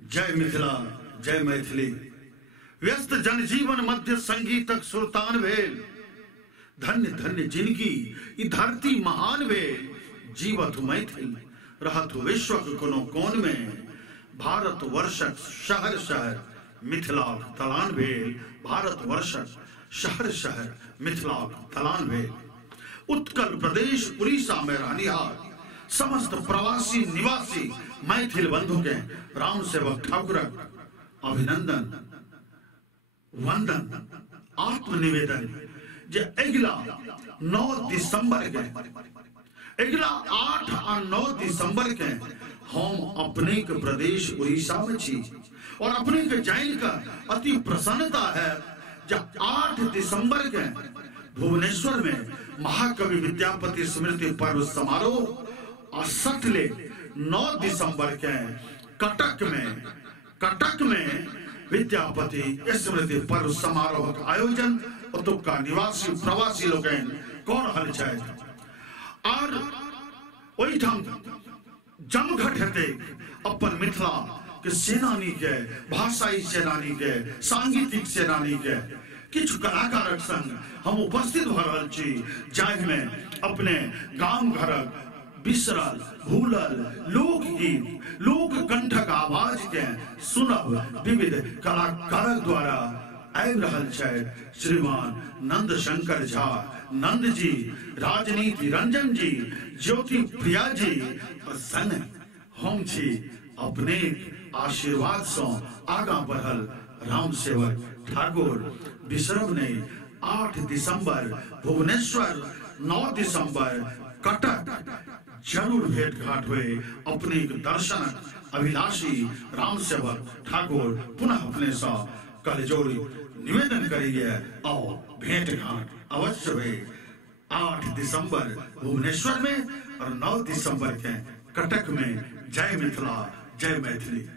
जय मिथिला जय मैथिली। व्यस्त जनजीवन मध्य संगीतक सुल्तान भेल। धन्य धन्य जिनकी ई धरती महान भेल। जीवत मैथिल रहत विश्वक कोनो कोन में। भारत वर्षक शहर शहर मिथिलाक तलान भेल। भारत वर्षक शहर शहर मिथिलाक तलान भेल। उत्कल प्रदेश उड़ीसा में रहनिहार समस्त प्रवासी निवासी मैथिल बंधु के राम सेवक ठाकुरक अभिनंदन वंदन आत्मनिवेदन। जे अगिला 9 दिसंबर के अगिला 8 और 9 दिसंबर के हम अपने के प्रदेश उड़ीसा में छी और अपने के जान का अति प्रसन्नता है। जब 8 दिसंबर के भुवनेश्वर में महाकवि विद्यापति स्मृति पर्व समारोह और सटले 9 दिसंबर के कटक में विद्यापति स्मृति पर्व समारोह का आयोजन का निवासी प्रवासी लोग कर रहल छै और ओइठाम जमघट हेते अपन मिथिला के सेनानी के भाषाई सेनानी के सांगीतिक सेनानी के किछु कलाकारक संग हम उपस्थित भ रहल छी, जाहि में अपने गाम घरक बिसरल भूलल लोकगीत लोक कंठक आवाज के सुनब विविध कलाकारक द्वारा आबि रहल छै। श्रीमान नंद शंकर झा नंद जी, राजनीति रंजन जी, ज्योति प्रिया जी और संग हम छी अपने आशीर्वाद से आगा बढ़ल राम सेवक ठाकुर। बिसरब नहीं 8 दिसंबर भुवनेश्वर, 9 दिसंबर कटक जरूर भेंट घाट हुए। अपने दर्शन अभिलाषी राम सेवक ठाकुर पुनः अपने सा कलजोड़ी निवेदन करिए और भेंट घाट अवश्य हुए। 8 दिसंबर भुवनेश्वर में और 9 दिसंबर के कटक में। जय मिथिला जय मैथिली।